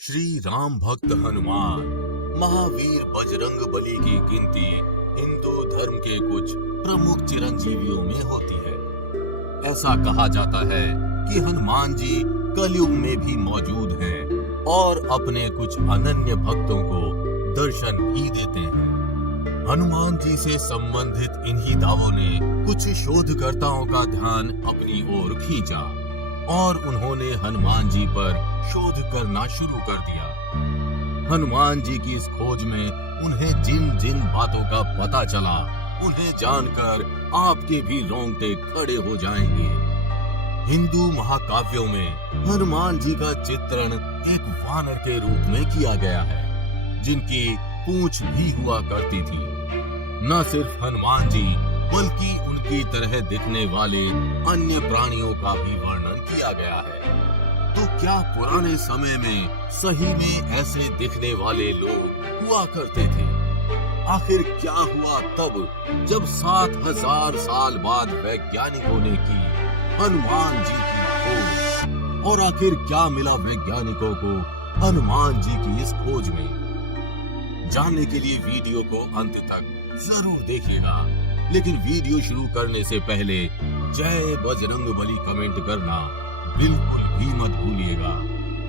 श्री राम भक्त हनुमान महावीर बजरंग बली की गिनती हिंदू धर्म के कुछ प्रमुख चिरंजीवियों में होती है। ऐसा कहा जाता है कि हनुमान जी कलयुग में भी मौजूद हैं और अपने कुछ अनन्य भक्तों को दर्शन भी देते हैं। हनुमान जी से संबंधित इन्हीं दावों ने कुछ शोधकर्ताओं का ध्यान अपनी ओर खींचा और उन्होंने हनुमान जी पर शोध करना शुरू कर दिया। हनुमान जी की इस खोज में उन्हें जिन जिन बातों का पता चला, उन्हें जानकर आपके भी रोंगटे खड़े हो जाएंगे। हिंदू महाकाव्यों में हनुमान जी का चित्रण एक वानर के रूप में किया गया है, जिनकी पूंछ भी हुआ करती थी। न सिर्फ हनुमान जी बल्कि उनकी तरह दिखने वाले अन्य प्राणियों का भी वर्णन किया गया है। तो क्या पुराने समय में सही में ऐसे दिखने वाले लोग हुआ करते थे? आखिर क्या हुआ तब जब 7000 साल बाद वैज्ञानिकों ने की हनुमान जी की खोज? और आखिर क्या मिला वैज्ञानिकों को हनुमान जी की इस खोज में? जानने के लिए वीडियो को अंत तक जरूर देखिएगा। लेकिन वीडियो शुरू करने से पहले जय बजरंग बली कमेंट करना बिल्कुल भी मत भूलिएगा।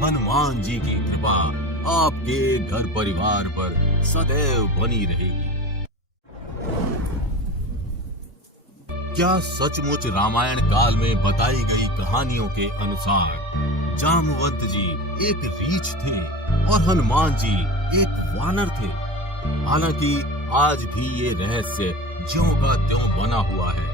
हनुमान जी की कृपा आपके घर परिवार पर सदैव बनी रहेगी। क्या सचमुच रामायण काल में बताई गई कहानियों के अनुसार जामवंत जी एक रीछ थे और हनुमान जी एक वानर थे? हालांकि आज भी ये रहस्य ज्यों का त्यों बना हुआ है।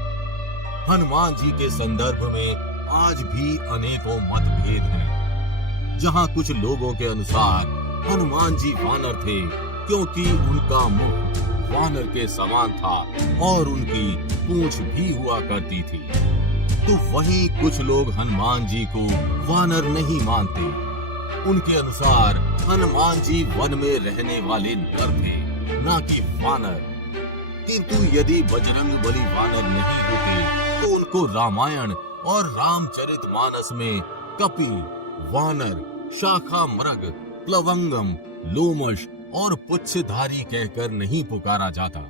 हनुमान जी के संदर्भ में आज भी अनेकों मतभेद हैं। जहां कुछ लोगों के अनुसार हनुमान जी वानर थे क्योंकि उनका मुख वानर के समान था और उनकी पूंछ भी हुआ करती थी, तो वहीं कुछ लोग हनुमान जी को वानर नहीं मानते। उनके अनुसार हनुमान जी वन में रहने वाले नर थे, न कि वानर। किंतु यदि बजरंग बली वानर नहीं होते तो उनको रामायण और रामचरितमानस में कपि, वानर, शाखा मृग, प्लवंगम, लोमश और पुच्छधारी कहकर नहीं पुकारा जाता।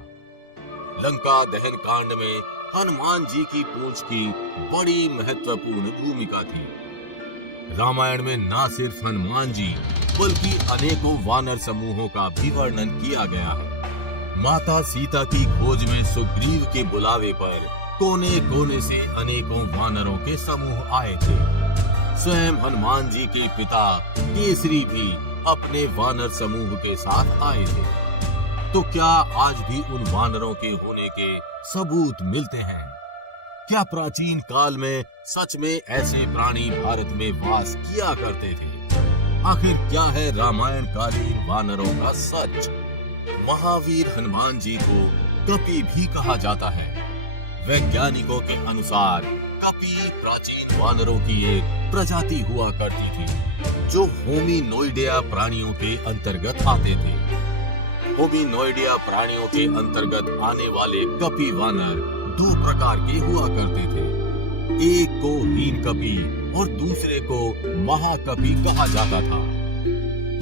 लंका दहन कांड में हनुमान जी की पूंछ की बड़ी महत्वपूर्ण भूमिका थी। रामायण में न सिर्फ हनुमान जी बल्कि अनेकों वानर समूहों का भी वर्णन किया गया है। माता सीता की खोज में सुग्रीव के बुलावे पर कोने कोने से अनेकों वानरों के समूह आए थे। स्वयं हनुमान जी के पिता केसरी भी अपने वानर समूह के साथ आए थे। तो क्या आज भी उन वानरों के होने के सबूत मिलते हैं? क्या प्राचीन काल में सच में ऐसे प्राणी भारत में वास किया करते थे? आखिर क्या है रामायण कालीन वानरों का सच? महावीर हनुमान जी को कपि भी कहा जाता है। वैज्ञानिकों के अनुसार कपि प्राचीन वानरों की एक प्रजाति हुआ करती थी जो होमिनोइडिया प्राणियों के अंतर्गत आते थे। होमिनोइडिया प्राणियों के अंतर्गत आने वाले कपि वानर दो प्रकार के हुआ करते थे। एक को हीन कपि और दूसरे को महाकपि कहा जाता था।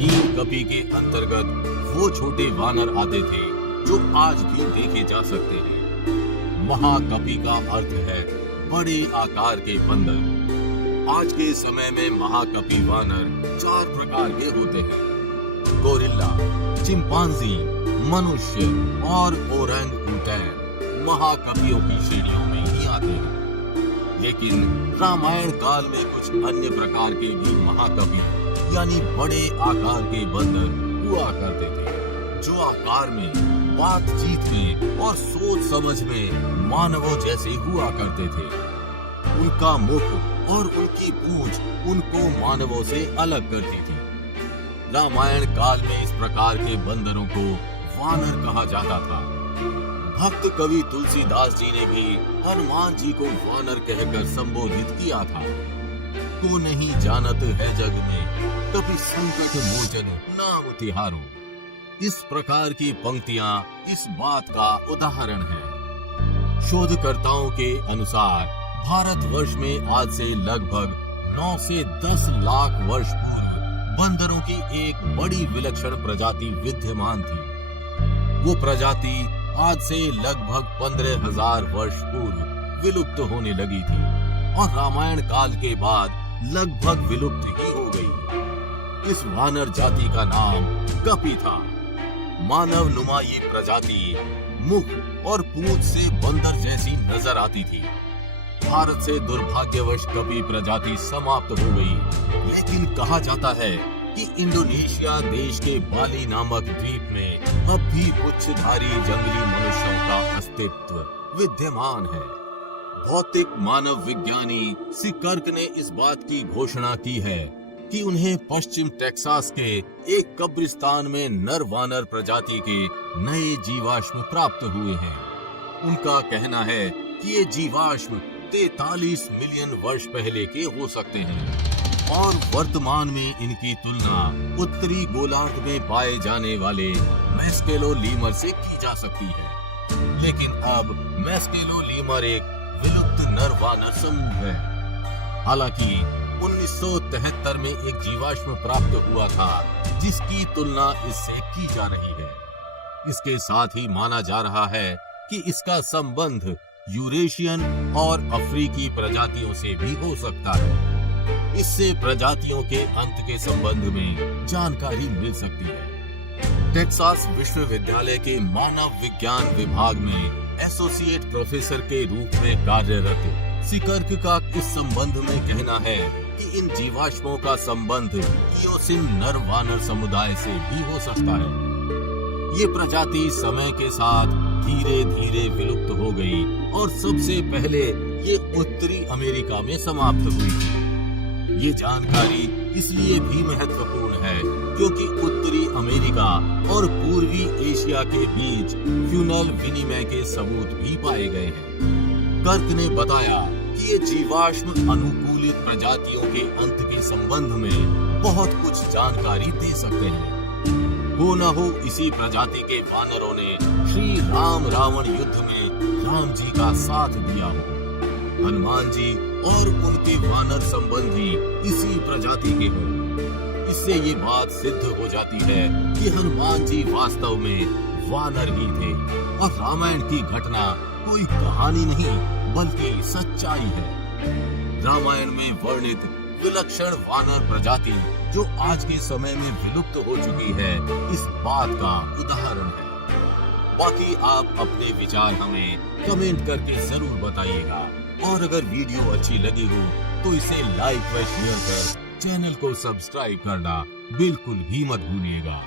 हीन कपि के अंतर्गत वो छोटे वानर आते थे जो आज भी देखे जा सकते हैं। महाकपि का अर्थ है बड़े आकार के बंदर। आज के समय में महाकपि वानर 4 प्रकार के होते हैं: गोरिल्ला, चिंपांजी, मनुष्य और ओरंग-उटैन महाकपियों की श्रेणियों में ही आते हैं। लेकिन रामायण काल में कुछ अन्य प्रकार के भी महाकपि यानी बड़े आकार के बंदर हुआ करते थे, जो आकार में, बातचीत में और सोच समझ में मानवों जैसे हुआ करते थे। उनका मुख और उनकी पूंछ उनको मानवों से अलग करती थी। रामायण काल में इस प्रकार के बंदरों को वानर कहा जाता था। भक्त कवि तुलसीदास जी ने भी हनुमान जी को वानर कहकर संबोधित किया था। को नहीं जानत है जग में कभी संकट मोचन नाम तिहारो। इस प्रकार की पंक्तियां इस बात का उदाहरण है। शोधकर्ताओं के अनुसार भारतवर्ष में आज से लगभग 9 से 10 लाख वर्ष पूर्व बंदरों की एक बड़ी विलक्षण प्रजाति विद्यमान थी। वो प्रजाति आज से लगभग 15,000 वर्ष पूर्व विलुप्त होने लगी थी और रामायण काल के बाद लगभग विलुप्त ही हो गई। इस वानर जाति का नाम कपि था। मानव नुमा ये प्रजाति मुख और पूंछ से बंदर जैसी नजर आती थी। भारत से दुर्भाग्यवश कपि प्रजाति समाप्त हो गई, लेकिन कहा जाता है कि इंडोनेशिया देश के बाली नामक द्वीप में अब भी पुच्छधारी जंगली मनुष्यों का अस्तित्व विद्यमान है। भौतिक मानव विज्ञानी सिकर्क ने इस बात की घोषणा की है कि उन्हें पश्चिम टेक्सास के एक कब्रिस्तान में नर वानर प्रजाति के नए जीवाश्म प्राप्त हुए हैं। उनका कहना है कि ये जीवाश्म 43 मिलियन वर्ष पहले के हो सकते हैं और वर्तमान में इनकी तुलना उत्तरी गोलार्ध में पाए जाने वाले मैस्केलो लीमर से की जा सकती है। लेकिन अब मैस्केलो लीमर एक विलुप्त नर वानर समूह है। हालांकि 1973 में एक जीवाश्म प्राप्त हुआ था जिसकी तुलना इससे की जा रही है। इसके साथ ही माना जा रहा है कि इसका संबंध यूरेशियन और अफ्रीकी प्रजातियों से भी हो सकता है। इससे प्रजातियों के अंत के संबंध में जानकारी मिल सकती है। टेक्सास विश्वविद्यालय के मानव विज्ञान विभाग में एसोसिएट प्रोफेसर के रूप में कार्यरत सिकर्क का इस संबंध में कहना है कि इन जीवाश्मों का संबंध इयोसिन नर वानर समुदाय से भी हो सकता है। ये प्रजाति समय के साथ धीरे धीरे विलुप्त हो गई और सबसे पहले ये उत्तरी अमेरिका में समाप्त हुई थी। ये जानकारी इसलिए भी महत्वपूर्ण है क्योंकि उत्तरी अमेरिका और पूर्वी एशिया के बीच फ्यूनल विनिमय के सबूत भी पाए गए हैं। कर्क ने बताया कि ये जीवाश्म अनुकूलित प्रजातियों के अंत के संबंध में बहुत कुछ जानकारी दे सकते हैं। हो न हो इसी प्रजाति के वानरों ने श्री राम रावण युद्ध में राम जी का साथ दिया हो। हनुमान जी और उनके वानर संबंधी इसी प्रजाति के हों। इससे ये बात सिद्ध हो जाती है कि हनुमान जी वास्तव में वानर ही थे और रामायण की घटना कोई कहानी नहीं बल्कि सच्चाई है। रामायण में वर्णित विलक्षण वानर प्रजाति जो आज के समय में विलुप्त हो चुकी है, इस बात का उदाहरण है। बाकी आप अपने विचार हमें कमेंट करके जरूर बताइएगा और अगर वीडियो अच्छी लगी हो तो इसे लाइक व शेयर कर चैनल को सब्सक्राइब करना बिल्कुल भी मत भूलिएगा।